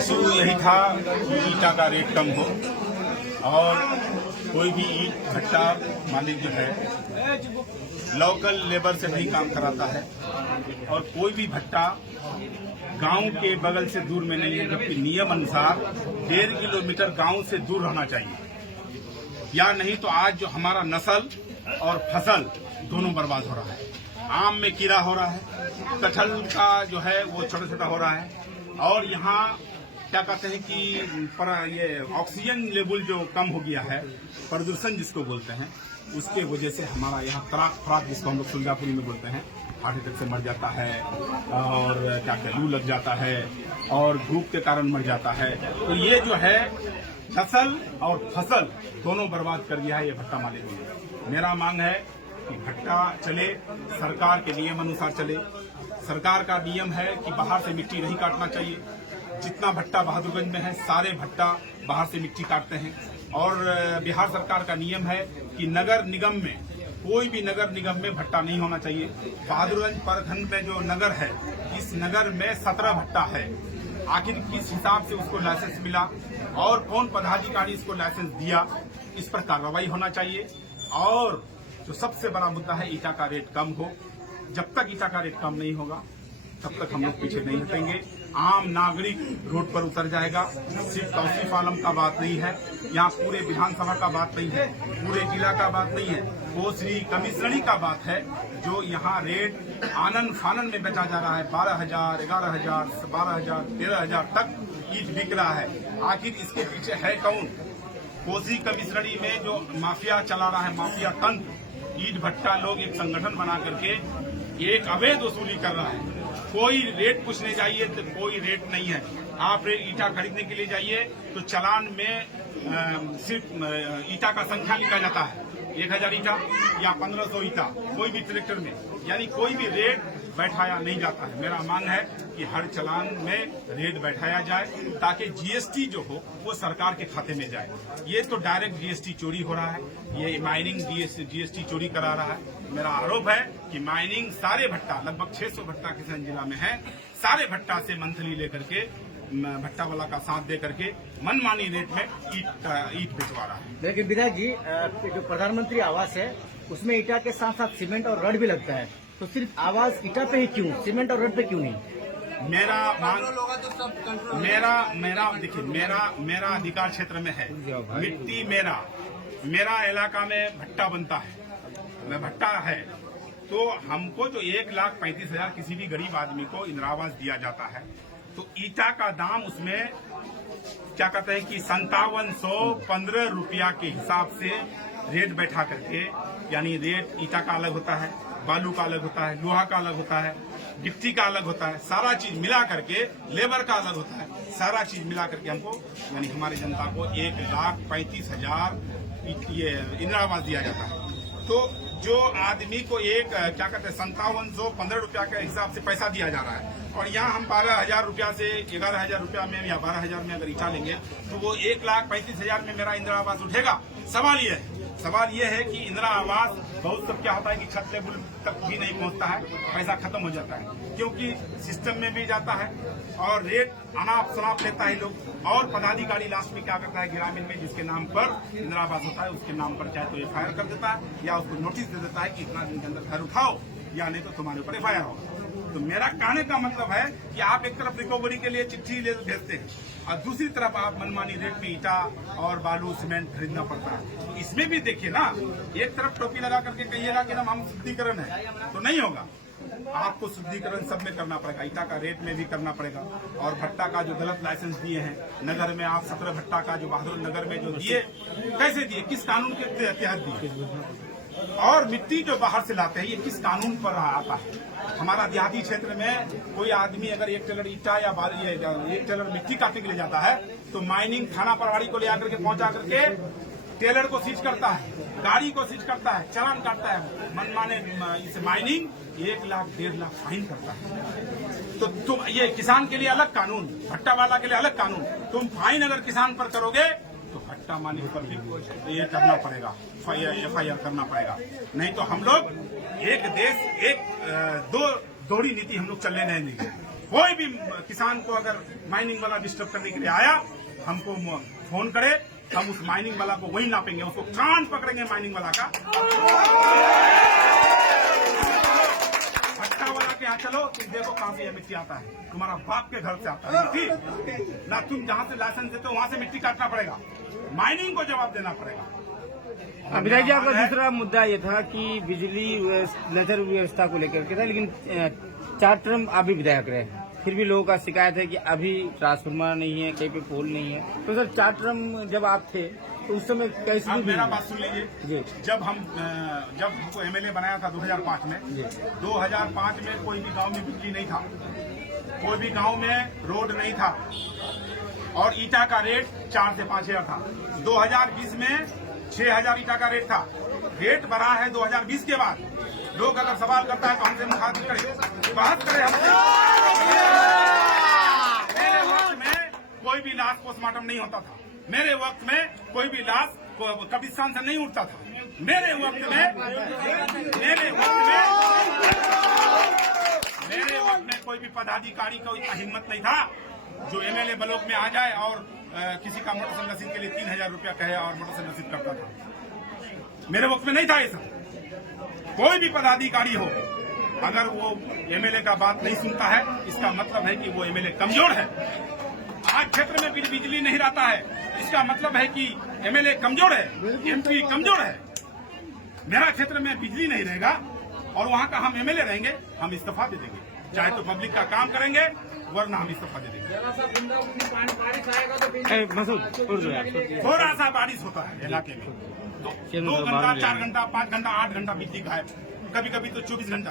शुरू यही था कि ईटा का रेट कम हो और कोई भी ईट भट्टा मालिक जो है लोकल लेबर से नहीं काम कराता है और कोई भी भट्टा गांव के बगल से दूर में नहीं है, जबकि नियम अनुसार 1.5 किलोमीटर गांव से दूर रहना चाहिए। या नहीं तो आज जो हमारा नस्ल और फसल दोनों बर्बाद हो रहा है। आम में कीड़ा हो रहा है, कटहल का जो है वो छोटा छोटा हो रहा है और यहाँ क्या कहते हैं कि ये ऑक्सीजन लेवल जो कम हो गया है, प्रदूषण जिसको बोलते हैं, उसके वजह से हमारा यहाँ तराक फराक जिसको हम लोग सुल्गापुरी में बोलते हैं, हार्ट अटैक से मर जाता है और क्या कहते लू लग जाता है और धूप के कारण मर जाता है। तो ये जो है नस्ल और फसल दोनों बर्बाद कर दिया है ये भट्टा मालिक ने। मेरा मांग है कि भट्टा चले, सरकार के नियम अनुसार चले। सरकार का नियम है कि बाहर से मिट्टी नहीं काटना चाहिए। जितना भट्टा बहादुरगंज में है सारे भट्टा बाहर से मिट्टी काटते हैं और बिहार सरकार का नियम है कि नगर निगम में कोई भी नगर निगम में भट्टा नहीं होना चाहिए। बहादुरगंज प्रखंड में जो नगर है, इस नगर में 17 भट्टा है। आखिर किस हिसाब से उसको लाइसेंस मिला और कौन पदाधिकारी इसको लाइसेंस दिया, इस पर कार्रवाई होना चाहिए। और जो सबसे बड़ा मुद्दा है, ईटा का रेट कम हो। जब तक ईटा का रेट कम नहीं होगा तब तक हम लोग पीछे नहीं हटेंगे। आम नागरिक रोड पर उतर जाएगा। सिर्फ तौसीफ आलम का बात नहीं है, यहाँ पूरे विधानसभा का बात नहीं है, पूरे जिला का बात नहीं है, वो श्री कमिश्नरी का बात है। जो यहाँ रेट आनन फानन में बेचा जा रहा है, 12,000, 11,000, 12,000, 13,000 तक ईट बिक रहा है। आखिर इसके पीछे है कौन? कोसी कमिश्नरी में जो माफिया चला रहा है, माफिया तंत्र, ईट भट्टा लोग एक संगठन बना करके एक अवैध वसूली कर रहा है। कोई रेट पूछने जाइए तो कोई रेट नहीं है। आप ईटा खरीदने के लिए जाइए तो चालान में सिर्फ ईटा का संख्या लिखा जाता है, 1000 ईटा या 1500 ईटा, कोई भी ट्रैक्टर में, यानी कोई भी रेट बैठाया नहीं जाता है। मेरा मांग है कि हर चालान में रेट बैठाया जाए ताकि जीएसटी जो हो वो सरकार के खाते में जाए। ये तो डायरेक्ट जीएसटी चोरी हो रहा है, ये माइनिंग जीएसटी चोरी करा रहा है। मेरा आरोप है कि माइनिंग सारे भट्टा, लगभग 600 भट्टा किसान जिला में है, सारे भट्टा से मंथली लेकर के भट्टा वाला का साथ दे करके मनमानी रेट में ईट बिचवा रहा है। लेकिन विधायक जी, जो प्रधानमंत्री आवास है उसमें ईटा के साथ साथ सीमेंट और रड भी लगता है, तो सिर्फ आवास ईटा पे ही क्यों, सीमेंट और रड पे क्यों नहीं? मेरा मांग, देखिए मेरा अधिकार क्षेत्र में है, मिट्टी मेरा इलाका में भट्टा बनता है, भट्टा है, तो हमको जो 1,35,000 किसी भी गरीब आदमी को इंदिरा आवास दिया जाता है, तो ईटा का दाम उसमें क्या कहते हैं कि 5715 रुपया के हिसाब से रेट बैठा करके, यानी रेट ईटा का अलग होता है, बालू का अलग होता है, लोहा का अलग होता है, गिट्टी का अलग होता है, सारा चीज मिला करके, लेबर का अलग होता है, सारा चीज मिला करके हमको, यानी हमारी जनता को 1,35,000 ये इंदिरा आवास दिया जाता है। तो जो आदमी को क्या कहते हैं 5715 रुपया के हिसाब से पैसा दिया जा रहा है और यहाँ हम 12,000 रुपया से 11,000 रुपया में या 12,000 में अगर ईटा लेंगे तो वो 1,35,000 में मेरा इंदिरा आवास उठेगा। सवाल ये है कि इंदिरा आवास बहुत सब क्या होता है कि छत लेवल तक भी नहीं पहुंचता है, पैसा खत्म हो जाता है क्योंकि सिस्टम में भी जाता है और रेट अनाप शनाप लेता है लोग। और पदाधिकारी लास्ट में क्या करता है, ग्रामीण में जिसके नाम पर इंदिरा आवास होता है उसके नाम पर चाहे तो एफआईआर कर देता है या उसको नोटिस दे देता है कि इतना दिन के अंदर घर उठाओ या नहीं तो तुम्हारे ऊपर एफआईआर होगा। तो मेरा कहने का मतलब है कि आप एक तरफ रिकवरी के लिए चिट्ठी भेजते हैं और दूसरी तरफ आप मनमानी रेट में ईटा और बालू सीमेंट खरीदना पड़ता है। तो इसमें भी देखिए ना, एक तरफ टोपी लगा करके कहिएगा कि हम शुद्धिकरण है, तो नहीं होगा। आपको शुद्धिकरण सब में करना पड़ेगा, ईटा का रेट में भी करना पड़ेगा। और भट्टा का जो गलत लाइसेंस दिए हैं नगर में, आप 17 भट्टा का जो बहादुर नगर में जो दिए, कैसे दिए, किस कानून के तहत दिए? और मिट्टी जो बाहर से लाते हैं ये किस कानून पर आता है? हमारा देहाती क्षेत्र में कोई आदमी अगर 1 टेलर ईटा या 1 टेलर मिट्टी काटने के लिए जाता है तो माइनिंग थाना प्रभारी को ले आकर के पहुंचा करके टेलर को सीज करता है, गाड़ी को सीज करता है, चालान काटता है, मनमाने इस माइनिंग 1 लाख 1.5 लाख फाइन करता है। तो तुम ये किसान के लिए अलग कानून, भट्टा वाला के लिए अलग कानून। तुम फाइन अगर किसान पर करोगे तो भट्टा मालिक पर भी ये करना पड़ेगा, एफआईआर करना पड़ेगा। नहीं तो हम लोग एक देश एक दो दोहरी नीति हम लोग चलने नहीं देंगे। कोई भी किसान को अगर माइनिंग वाला डिस्टर्ब करने के लिए आया, हमको फोन करे, हम उस माइनिंग वाला को वही नापेंगे, उसको कान पकड़ेंगे माइनिंग वाला का। भट्टा वाला के यहाँ चलो, तुम देखो कहाँ से यह मिट्टी आता है, तुम्हारा बाप के घर से आता है मिट्टी ना, तुम जहाँ से लाइसेंस देते हो वहाँ से मिट्टी काटना पड़ेगा, माइनिंग को जवाब देना पड़ेगा। विधायक जी, आपका दूसरा मुद्दा ये था कि बिजली नजर व्यवस्था को लेकर के था, लेकिन 4 टर्म आप भी विधायक रहे, फिर भी लोगों का शिकायत है कि अभी ट्रांसफार्मर नहीं है, कहीं पे पोल नहीं है। तो सर 4 टर्म जब आप थे तो उस समय कैसे? आप मेरा बात सुन लीजिए, जब हमको एमएलए बनाया था 2005 में, 2005 में कोई भी गांव में बिजली नहीं था, कोई भी गांव में रोड नहीं था, और ईटा का रेट 4 से 5 हजार था। 2020 में 6,000 ईटा का रेट था। रेट बढ़ा है 2020 के बाद। लोग अगर सवाल करता है तो हमसे मुखातिब करे, बात करे हमसे। मेरे वक्त में कोई भी लाश पोस्टमार्टम नहीं होता था, मेरे वक्त में कोई भी लाश कब्रिस्तान से नहीं उठता था, मेरे वक्त में कोई भी पदाधिकारी को इतना हिम्मत नहीं था जो एमएलए ब्लॉक में आ जाए और किसी का मोटरसाइकिल रसीद के लिए 3,000 रुपया कहे और मोटरसाइकिल रसीद करता था। मेरे वक्त में नहीं था ऐसा। कोई भी पदाधिकारी हो, अगर वो एमएलए का बात नहीं सुनता है, इसका मतलब है कि वो एमएलए कमजोर है। आज क्षेत्र में बिजली नहीं रहता है, इसका मतलब है कि एमएलए कमजोर है, एमपी कमजोर है। मेरा क्षेत्र में बिजली नहीं रहेगा और वहां का हम एमएलए रहेंगे, हम इस्तीफा दे देंगे, चाहे तो पब्लिक का काम करेंगे, वरना हम इस्तीफा दे देंगे। थोड़ा सा बारिश होता है इलाके में, 2 घंटा, 4 घंटा, 5 घंटा, 8 घंटा बिजली गायब, कभी कभी तो 24 घंटा।